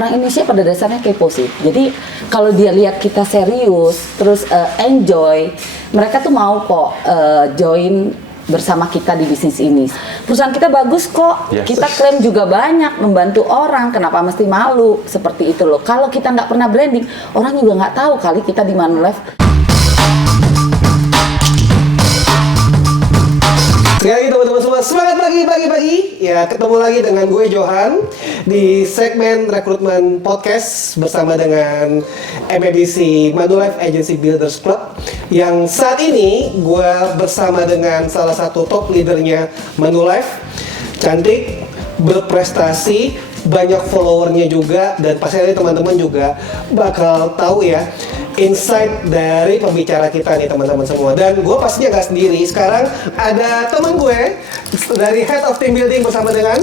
orang Indonesia pada dasarnya kepo sih. Jadi kalau dia lihat kita serius, terus enjoy, mereka tuh mau kok join bersama kita di bisnis ini. Perusahaan kita bagus kok, kita klaim juga banyak, membantu orang, kenapa mesti malu? Seperti itu loh. Kalau kita nggak pernah branding, orang juga nggak tahu kali kita di Manulife. Sekali lagi teman-teman semua, semangat pagi. Ya, ketemu lagi dengan gue Johan di segmen rekrutmen podcast bersama dengan MABC Manulife Agency Builders Club. Yang saat ini gue bersama dengan salah satu top leadernya Manulife, cantik, berprestasi, banyak followernya juga, dan pasti teman-teman juga bakal tahu ya insight dari pembicara kita nih teman-teman semua. Dan gue pastinya gak sendiri. Sekarang ada teman gue dari Head of Team Building bersama dengan...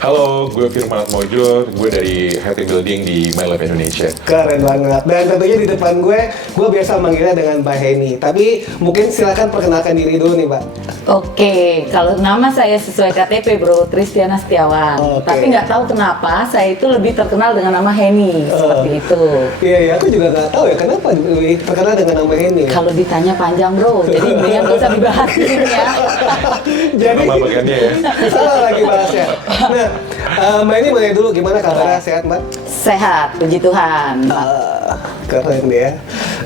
Halo, gue Firman Atmojo, gue dari Head Team Building di Manulife Indonesia. Keren banget. Dan tentunya di depan gue biasa manggilnya dengan Mbak Heni. Tapi mungkin silakan perkenalkan diri dulu nih, Mbak. Oke, kalau nama saya sesuai KTP bro, Tristiana Setiawan. Tapi nggak tahu kenapa saya itu lebih terkenal dengan nama Heni, seperti itu. Iya, aku juga nggak tahu ya kenapa lebih terkenal dengan nama Heni. Kalau ditanya panjang bro, jadi mendingan nggak usah dibahas ya. Jadi nama bagiannya ya. Salah lagi bahasnya. Nah, Mbak ini boleh dulu gimana kabarnya, sehat Mbak? Sehat, puji Tuhan. Keren ya.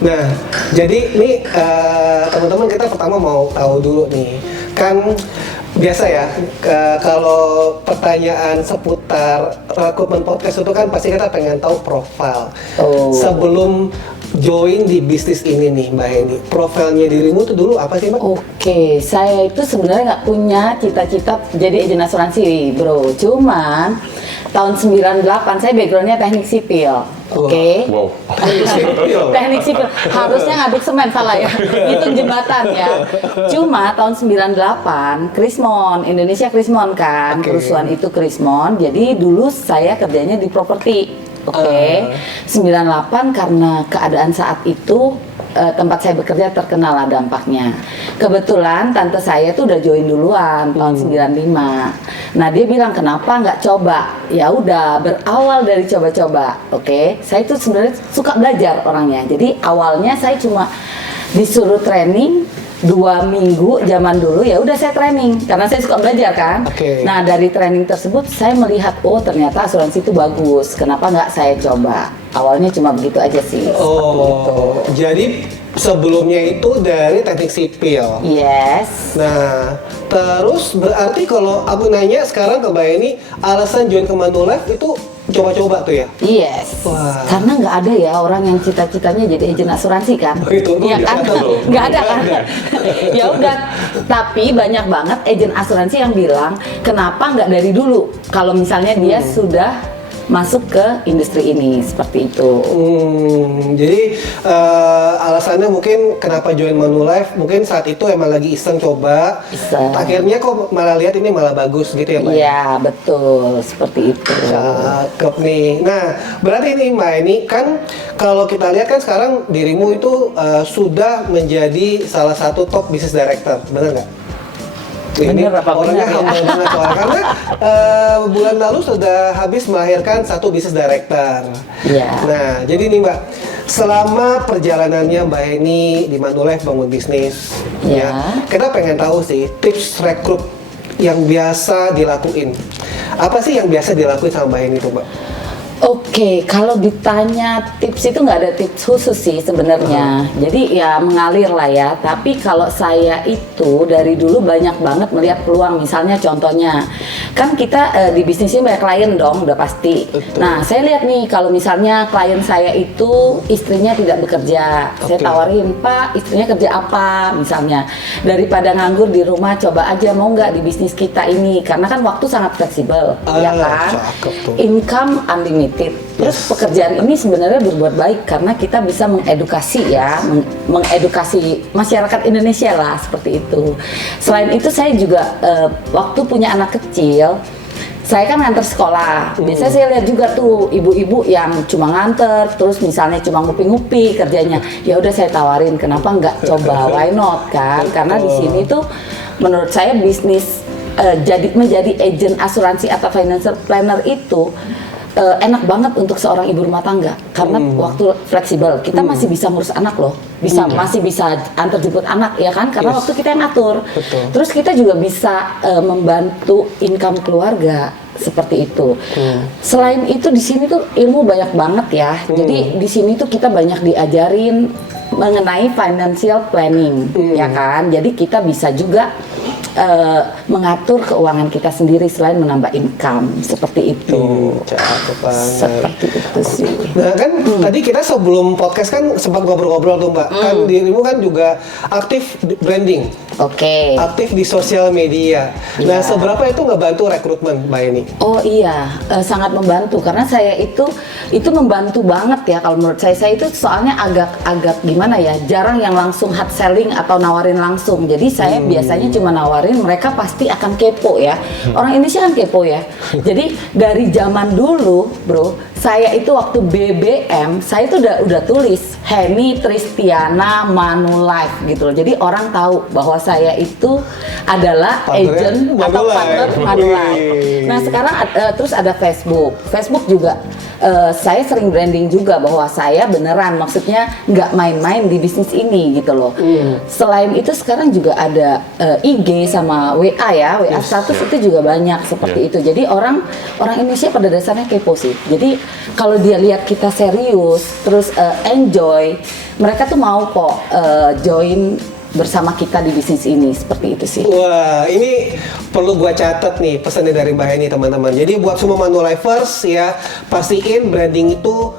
Nah, jadi nih teman-teman kita pertama mau tahu dulu nih, kan biasa ya kalau pertanyaan seputar rekrutmen podcast itu kan pasti kita pengen tahu profil. Sebelum join di bisnis ini nih Mbak Heni, profilnya dirimu tuh dulu apa sih Mbak? Oke, saya itu sebenarnya nggak punya cita-cita jadi agen asuransi bro, cuman tahun 98 saya backgroundnya teknik sipil. Oke. Wow. Teknik sipil. Harusnya ngaduk semen, salah ya. Hitung jembatan ya. Cuma tahun 98 Krismon, Indonesia Krismon kan. Kerusuhan itu Krismon. Jadi dulu saya kerjanya di properti. Oke. 98 karena keadaan saat itu tempat saya bekerja terkenal lah dampaknya. Kebetulan tante saya tuh udah join duluan tahun 95. Nah dia bilang kenapa nggak coba? Ya udah, berawal dari coba-coba. Oke, saya tuh sebenarnya suka belajar orangnya. Jadi awalnya saya cuma disuruh training 2 minggu zaman dulu, ya udah saya training karena saya suka belajar kan. Nah dari training tersebut saya melihat oh ternyata asuransi itu bagus. Kenapa nggak saya coba? Awalnya cuma begitu aja sih. Oh, jadi sebelumnya itu dari teknik sipil. Yes. Nah, terus berarti kalau aku nanya sekarang ke Mbak Eni, alasan join ke Manulife itu coba-coba tuh ya? Yes. Wah. Karena nggak ada ya orang yang cita-citanya jadi agen asuransi kan? Iya kan? Nggak ada kan? Ya udah. Tapi banyak banget agen asuransi yang bilang kenapa nggak dari dulu? Kalau misalnya dia sudah masuk ke industri ini, seperti itu. Jadi alasannya mungkin kenapa join Manulife, mungkin saat itu emang lagi iseng coba. Akhirnya kok malah lihat ini malah bagus gitu ya Mbak? Iya betul, seperti itu. Cakep nih. Nah berarti ini Mbak ini kan kalau kita lihat kan sekarang dirimu itu sudah menjadi salah satu top business director, benar nggak? Ini orangnya humble banget soalnya karena bulan lalu sudah habis melahirkan satu bisnis director. Nah, jadi nih Mbak, selama perjalanannya Mbak Heni di Manulife bangun bisnis, ya, kita pengen tahu sih tips rekrut yang biasa dilakuin. Apa sih yang biasa dilakuin sama Mbak Heni tuh Mbak? Oke, kalau ditanya tips itu nggak ada tips khusus sih sebenarnya. Jadi ya mengalir lah ya. Tapi kalau saya itu dari dulu banyak banget melihat peluang. Misalnya contohnya, kan kita di bisnis ini banyak klien dong, udah pasti. Nah, saya lihat nih kalau misalnya klien saya itu istrinya tidak bekerja, saya tawarin, Pak, istrinya kerja apa? Misalnya daripada nganggur di rumah, coba aja mau nggak di bisnis kita ini? Karena kan waktu sangat fleksibel, ya kan? Income unlimited. Terus pekerjaan ini sebenarnya berbuat baik karena kita bisa mengedukasi ya, mengedukasi masyarakat Indonesia lah seperti itu. Selain itu saya juga waktu punya anak kecil, saya kan nganter sekolah. Biasanya saya lihat juga tuh ibu-ibu yang cuma nganter, terus misalnya cuma ngupi-ngupi kerjanya. Ya udah saya tawarin, kenapa nggak coba? Why not kan? Karena di sini tuh menurut saya bisnis menjadi agent asuransi atau financial planner itu enak banget untuk seorang ibu rumah tangga karena waktu fleksibel. Kita masih bisa ngurus anak loh, masih bisa antar jemput anak ya kan, karena waktu kita yang ngatur. Terus kita juga bisa membantu income keluarga seperti itu. Selain itu di sini tuh ilmu banyak banget ya. Jadi di sini tuh kita banyak diajarin mengenai financial planning ya kan. Jadi kita bisa juga mengatur keuangan kita sendiri selain menambah income seperti itu. Cakep banget. Seperti itu sih. Nah kan tadi kita sebelum podcast kan sempat ngobrol-ngobrol tuh Mbak. Kan dirimu kan juga aktif di branding, Oke. aktif di sosial media. Nah seberapa itu ngebantu rekrutmen Mbak Eni? Oh iya, sangat membantu karena saya itu membantu banget ya kalau menurut saya itu soalnya agak gimana ya, jarang yang langsung hard selling atau nawarin langsung. Jadi saya biasanya cuma nawarin, mereka pasti akan kepo ya. Orang Indonesia kan kepo ya. Jadi dari zaman dulu, bro, saya itu waktu BBM, saya itu udah tulis Heni Tristiana Manulife gitu loh. Jadi orang tahu bahwa saya itu adalah agent atau partner Manulife. Nah sekarang terus ada Facebook. Facebook juga saya sering branding juga bahwa saya beneran, maksudnya nggak main-main di bisnis ini gitu loh. Selain itu sekarang juga ada IG sama WA ya, WA status itu juga banyak seperti itu. Jadi orang Indonesia pada dasarnya kepo sih. Jadi kalau dia lihat kita serius, terus enjoy, mereka tuh mau kok join bersama kita di bisnis ini, seperti itu sih. Wah, ini perlu gua catat nih pesannya dari Mbak Eni teman-teman. Jadi buat semua Manulifers ya, pastiin branding itu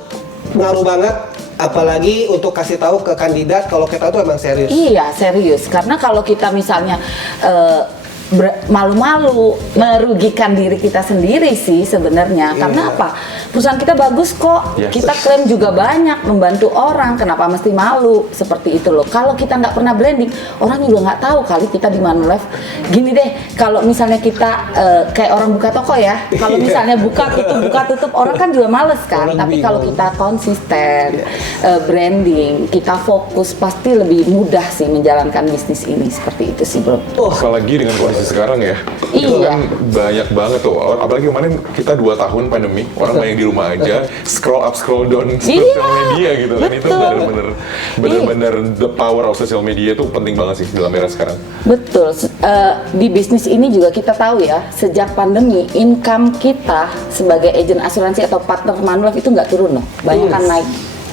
ngaruh banget. Apalagi untuk kasih tahu ke kandidat kalau kita tuh emang serius. Iya, serius. Karena kalau kita misalnya malu-malu, merugikan diri kita sendiri sih sebenarnya. Karena apa? Perusahaan kita bagus kok, kita klaim juga banyak, membantu orang. Kenapa mesti malu? Seperti itu loh. Kalau kita nggak pernah branding, orang juga nggak tahu kali kita di Manulife. Gini deh, kalau misalnya kita kayak orang buka toko ya, kalau misalnya buka tutup, orang kan juga males kan. Orang Tapi bingung. kalau kita konsisten, branding, kita fokus, pasti lebih mudah sih menjalankan bisnis ini. Seperti itu sih bro. Apalagi dengan kondisi sekarang ya, itu Iya. kan banyak banget tuh. Apalagi kemarin kita 2 tahun pandemi, orang banyak di rumah aja, scroll up, scroll down sosial media gitu kan. Itu bener-bener the power of social media itu penting banget sih dalam era sekarang. Betul. Di bisnis ini juga kita tahu ya, sejak pandemi income kita sebagai agen asuransi atau partner Manulife itu nggak turun loh, banyak kan naik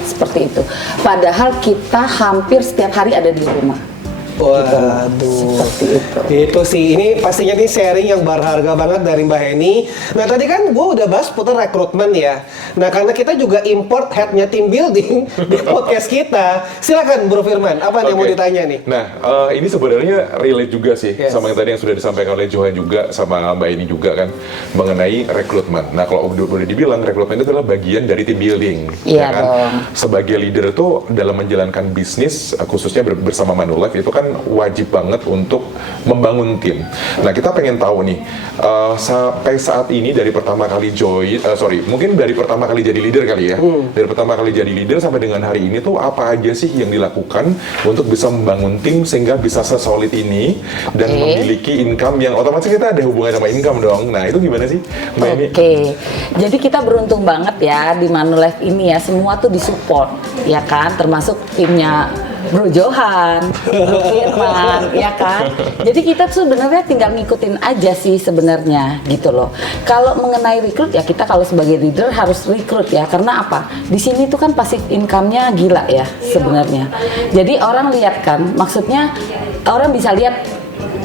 seperti itu. Padahal kita hampir setiap hari ada di rumah. Waduh, Seperti itu. itu sih, ini pastinya nih sharing yang berharga banget dari Mbak Heni. Nah tadi kan gue udah bahas putar rekrutmen ya. Nah karena kita juga import headnya team building di podcast kita. Silakan Bro Firman, apa yang mau Oke. ditanya nih? Nah, ini sebenarnya relate juga sih Yes. sama yang tadi yang sudah disampaikan oleh Johan juga sama Mbak Eni juga kan mengenai rekrutmen. Nah, kalau boleh dibilang rekrutmen itu adalah bagian dari team building, Iya kan? dong. Sebagai leader itu dalam menjalankan bisnis khususnya bersama Manulife itu kan wajib banget untuk membangun tim. Nah, kita pengen tahu nih sampai saat ini dari pertama kali mungkin dari pertama kali jadi leader kali ya. Dari pertama kali jadi leader sampai dengan hari ini tuh apa aja sih yang dilakukan untuk bisa membangun tim sehingga bisa sesolid ini dan memiliki income yang otomatis kita ada hubungan sama income dong. Nah, itu gimana sih Mbak Eni? Oke, jadi kita beruntung banget ya di Manulife ini ya, semua tuh disupport ya kan, termasuk timnya Bro Johan, Bro Firman, ya kan. Jadi kita tuh sebenarnya tinggal ngikutin aja sih sebenarnya gitu loh. Kalau mengenai rekrut ya kita kalau sebagai leader harus rekrut ya, karena apa? Di sini tuh kan passive income-nya gila ya sebenarnya. Jadi orang lihat kan, maksudnya orang bisa lihat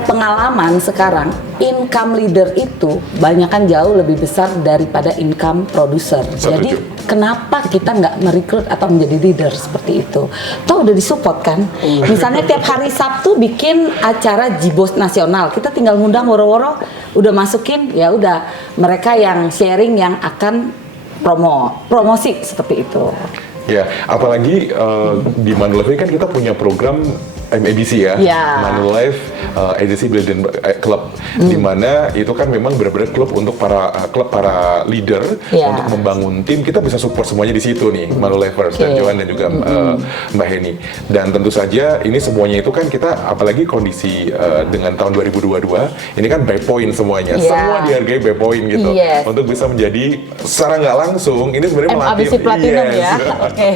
pengalaman sekarang, income leader itu banyakkan jauh lebih besar daripada income producer. Jadi kenapa kita nggak merekrut atau menjadi leader seperti itu? Toh udah disupport kan? Misalnya tiap hari Sabtu bikin acara Jibos Nasional, kita tinggal ngundang woro-woro, udah masukin, ya udah mereka yang sharing yang akan promosi seperti itu. Ya, apalagi di Manulife ini kan kita punya program MABC ya, Ya. Manulife Agency Building Club, di mana itu kan memang benar-benar klub untuk para leader Ya. untuk membangun tim. Kita bisa support semuanya di situ nih, Manulifers dan Johan dan juga Mbak Heni. Dan tentu saja ini semuanya itu kan kita, apalagi kondisi dengan tahun 2022 ini kan by point semuanya, Ya. semua dihargai by point gitu, Yes. untuk bisa menjadi secara nggak langsung ini sebenarnya MABC Platinum Yes. ya. Oke.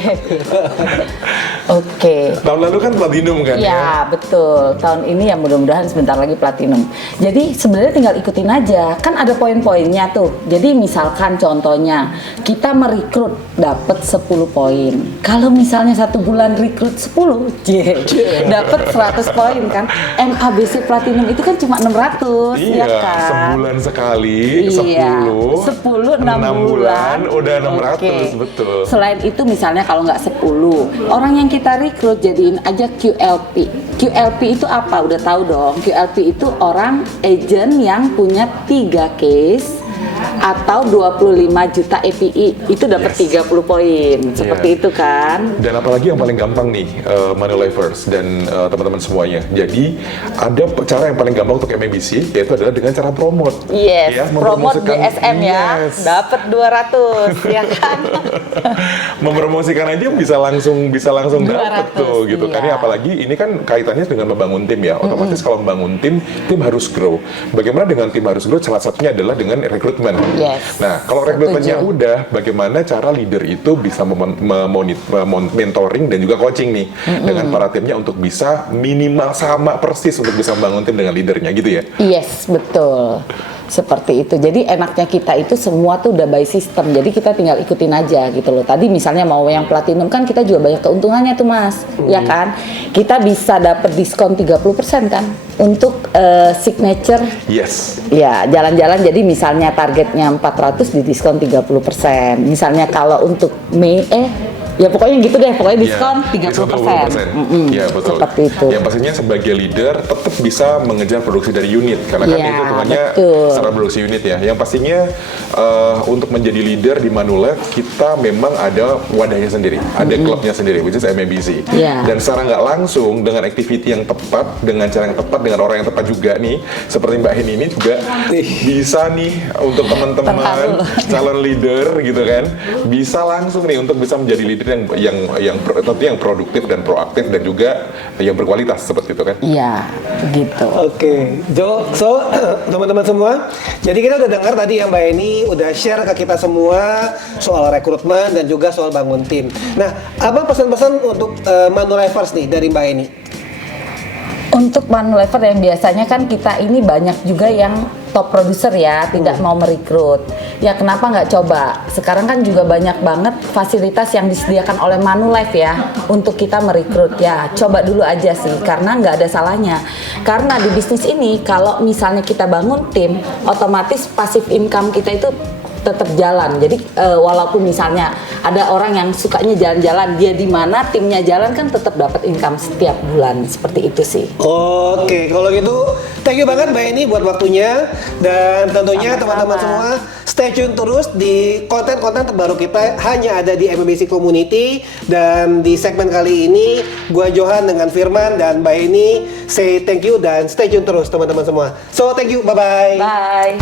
Oke. Tahun lalu kan Platinum kan ya. Ya, betul. Tahun ini ya mudah-mudahan sebentar lagi platinum. Jadi sebenarnya tinggal ikutin aja. Kan ada poin-poinnya tuh. Jadi misalkan contohnya kita merekrut dapat 10 poin. Kalau misalnya 1 bulan rekrut 10, dapat 100 poin kan. MABC Platinum itu kan cuma 600 Iya, ya kan. sebulan sekali, Iya, 10 6 bulan udah 600, Oke. betul. Selain itu misalnya kalau nggak 10, orang yang kita rekrut jadiin aja QLP. QLP itu apa? Udah tahu dong. QLP itu orang agent yang punya 3 case atau 25 juta API, itu dapat 30 poin. Seperti Iya. itu kan? Dan apalagi yang paling gampang nih, Manulifers dan teman-teman semuanya. Jadi ada cara yang paling gampang untuk MABC, yaitu adalah dengan cara promote. Yes, Ya, promote mempromosikan- BSM ya, Yes. dapat 200 ya kan? Mempromosikan aja bisa langsung 200, dapat tuh gitu kan ya. iya. Apalagi ini kan kaitannya dengan membangun tim ya. Otomatis kalau membangun tim harus grow. Bagaimana dengan tim harus grow? Salah satunya adalah dengan rekrutmen. Yes. Nah, kalau rekrutmennya Setuju. udah, bagaimana cara leader itu bisa mentoring dan juga coaching nih dengan para timnya untuk bisa minimal sama persis untuk bisa membangun tim dengan leadernya gitu ya. Yes, betul. Seperti itu. Jadi enaknya kita itu semua tuh udah by system. Jadi kita tinggal ikutin aja gitu loh. Tadi misalnya mau yang platinum kan kita juga banyak keuntungannya tuh Mas. Ya kan? Kita bisa dapat diskon 30% kan untuk signature. Yes. Ya, jalan-jalan jadi misalnya targetnya 400 di diskon 30%. Misalnya kalau untuk Mei ya pokoknya gitu deh, pokoknya diskon 30%. Ya betul. Seperti itu. Yang pastinya sebagai leader tetap bisa mengejar produksi dari unit karena kan Ya, itu hitungannya betul. secara produksi unit ya. Yang pastinya untuk menjadi leader di Manulife kita memang ada wadahnya sendiri, ada klubnya sendiri, which is MABC. Ya. Dan secara nggak langsung dengan activity yang tepat, dengan cara yang tepat, dengan orang yang tepat juga nih, seperti Mbak Heni ini juga bisa nih untuk teman-teman Terharu. calon leader gitu kan, bisa langsung nih untuk bisa menjadi leader yang produktif dan proaktif dan juga yang berkualitas seperti itu kan. Iya, gitu. Oke, so teman-teman semua, jadi kita udah dengar tadi yang Mbak Eni udah share ke kita semua soal rekrutmen dan juga soal bangun tim. Nah, apa pesan-pesan untuk Manulifers nih dari Mbak Eni? Untuk Manulifer yang biasanya kan kita ini banyak juga yang top producer ya, tidak mau merekrut. Ya kenapa nggak coba? Sekarang kan juga banyak banget fasilitas yang disediakan oleh Manulife ya untuk kita merekrut ya. Coba dulu aja sih, karena nggak ada salahnya. Karena di bisnis ini kalau misalnya kita bangun tim, otomatis passive income kita itu tetap jalan. Jadi walaupun misalnya ada orang yang sukanya jalan-jalan, dia di mana timnya jalan kan tetap dapat income setiap bulan. Seperti itu sih. Oke, kalau gitu thank you banget Mbak Eni buat waktunya dan tentunya Sama-sama. teman-teman semua stay tune terus di konten-konten terbaru kita hanya ada di MABC Community dan di segmen kali ini gua Johan dengan Firman dan Mbak Eni say thank you dan stay tune terus teman-teman semua. So thank you, bye-bye. Bye.